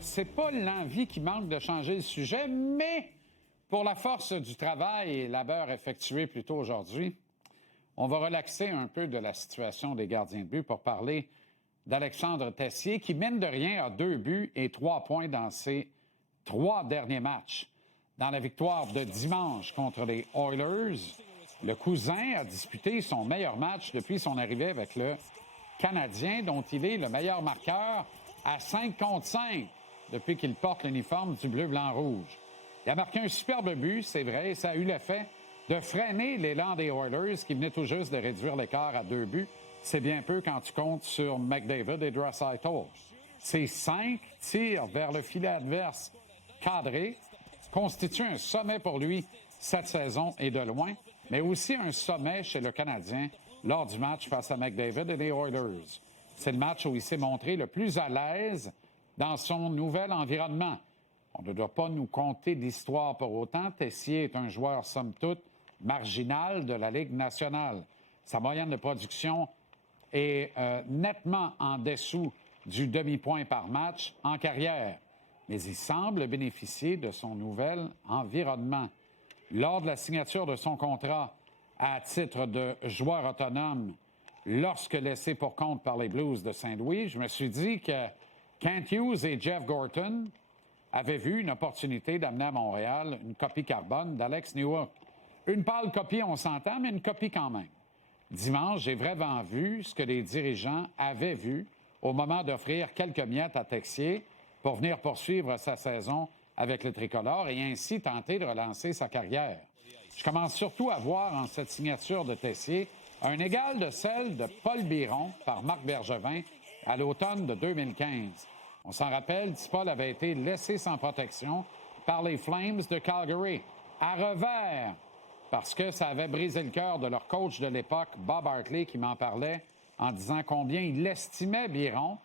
C'est pas l'envie qui manque de changer le sujet, mais pour la force du travail et labeur effectué plus tôt aujourd'hui, on va relaxer un peu de la situation des gardiens de but pour parler d'Alexandre Tessier, qui mine de rien à 2 buts et 3 points dans ses 3 derniers matchs. Dans la victoire de dimanche contre les Oilers, le cousin a disputé son meilleur match depuis son arrivée avec le Canadien, dont il est le meilleur marqueur à 5 contre 5 depuis qu'il porte l'uniforme du bleu-blanc-rouge. Il a marqué un superbe but, c'est vrai, et ça a eu l'effet de freiner l'élan des Oilers qui venaient tout juste de réduire l'écart à 2 buts. C'est bien peu quand tu comptes sur McDavid et Draisaitl. Ces 5 tirs vers le filet adverse cadrés constituent un sommet pour lui cette saison et de loin, mais aussi un sommet chez le Canadien lors du match face à McDavid et les Oilers. C'est le match où il s'est montré le plus à l'aise dans son nouvel environnement. On ne doit pas nous conter d'histoire pour autant. Tessier est un joueur, somme toute, marginal de la Ligue nationale. Sa moyenne de production est nettement en dessous du demi-point par match en carrière. Mais il semble bénéficier de son nouvel environnement. Lors de la signature de son contrat à titre de joueur autonome, lorsque laissé pour compte par les Blues de Saint-Louis, je me suis dit que Kent Hughes et Jeff Gorton avaient vu une opportunité d'amener à Montréal une copie carbone d'Alex Newhook. Une pâle copie, on s'entend, mais une copie quand même. Dimanche, j'ai vraiment vu ce que les dirigeants avaient vu au moment d'offrir quelques miettes à Texier pour venir poursuivre sa saison avec le tricolore et ainsi tenter de relancer sa carrière. Je commence surtout à voir en cette signature de Tessier un égal de celle de Paul Biron par Marc Bergevin à l'automne de 2015. On s'en rappelle, Paul avait été laissé sans protection par les Flames de Calgary, à revers, parce que ça avait brisé le cœur de leur coach de l'époque, Bob Hartley, qui m'en parlait en disant combien il estimait Biron,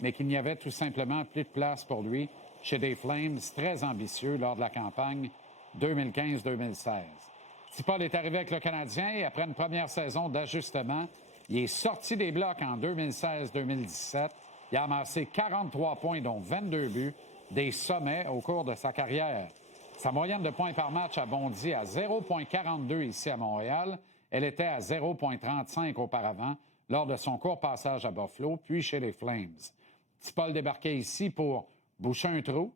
mais qu'il n'y avait tout simplement plus de place pour lui chez des Flames très ambitieux lors de la campagne 2015-2016. Paul est arrivé avec le Canadien et après une première saison d'ajustement, il est sorti des blocs en 2016-2017. Il a amassé 43 points, dont 22 buts, des sommets au cours de sa carrière. Sa moyenne de points par match a bondi à 0,42 ici à Montréal. Elle était à 0,35 auparavant lors de son court passage à Buffalo, puis chez les Flames. Paul débarquait ici pour boucher un trou.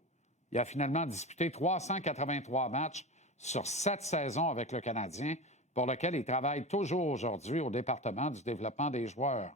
Il a finalement disputé 383 matchs sur 7 saisons avec le Canadien, pour lequel il travaille toujours aujourd'hui au département du développement des joueurs.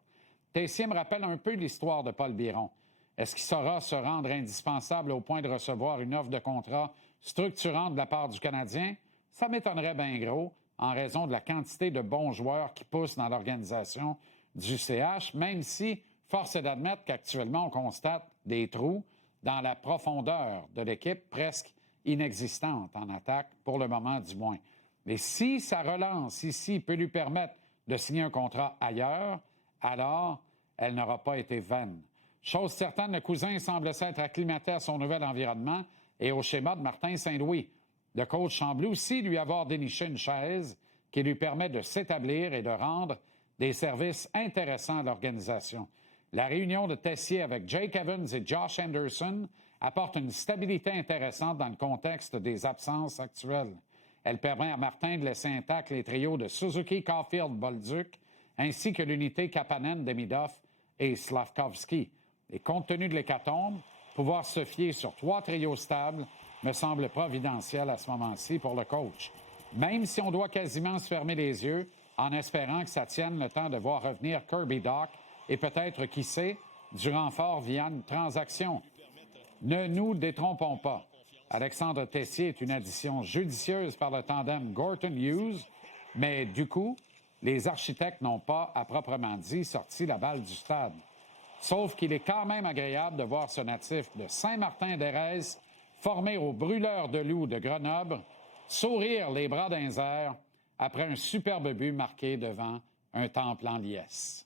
Tessier me rappelle un peu l'histoire de Paul Biron. Est-ce qu'il saura se rendre indispensable au point de recevoir une offre de contrat structurante de la part du Canadien? Ça m'étonnerait bien gros, en raison de la quantité de bons joueurs qui poussent dans l'organisation du CH, même si, force est d'admettre qu'actuellement, on constate des trous dans la profondeur de l'équipe presque inexistante en attaque, pour le moment du moins. Mais si sa relance ici peut lui permettre de signer un contrat ailleurs, alors elle n'aura pas été vaine. Chose certaine, le cousin semble s'être acclimaté à son nouvel environnement et au schéma de Martin Saint-Louis. Le coach semble aussi lui avoir déniché une chaise qui lui permet de s'établir et de rendre des services intéressants à l'organisation. La réunion de Tessier avec Jake Evans et Josh Anderson apporte une stabilité intéressante dans le contexte des absences actuelles. Elle permet à Martin de laisser intacts les trios de Suzuki, Caulfield, Bolduc, ainsi que l'unité Kapanen, et Slavkovski. Et compte tenu de l'hécatombe, pouvoir se fier sur 3 trios stables me semble providentiel à ce moment-ci pour le coach. Même si on doit quasiment se fermer les yeux en espérant que ça tienne le temps de voir revenir Kirby Dach et peut-être, qui sait, du renfort via une transaction. Ne nous détrompons pas. Alexandre Tessier est une addition judicieuse par le tandem Gorton-Hughes, mais du coup, les architectes n'ont pas, à proprement dit, sorti la balle du stade. Sauf qu'il est quand même agréable de voir ce natif de Saint-Martin-d'Hérèse, formé aux brûleurs de loups de Grenoble, sourire les bras d'un air après un superbe but marqué devant un temple en liesse.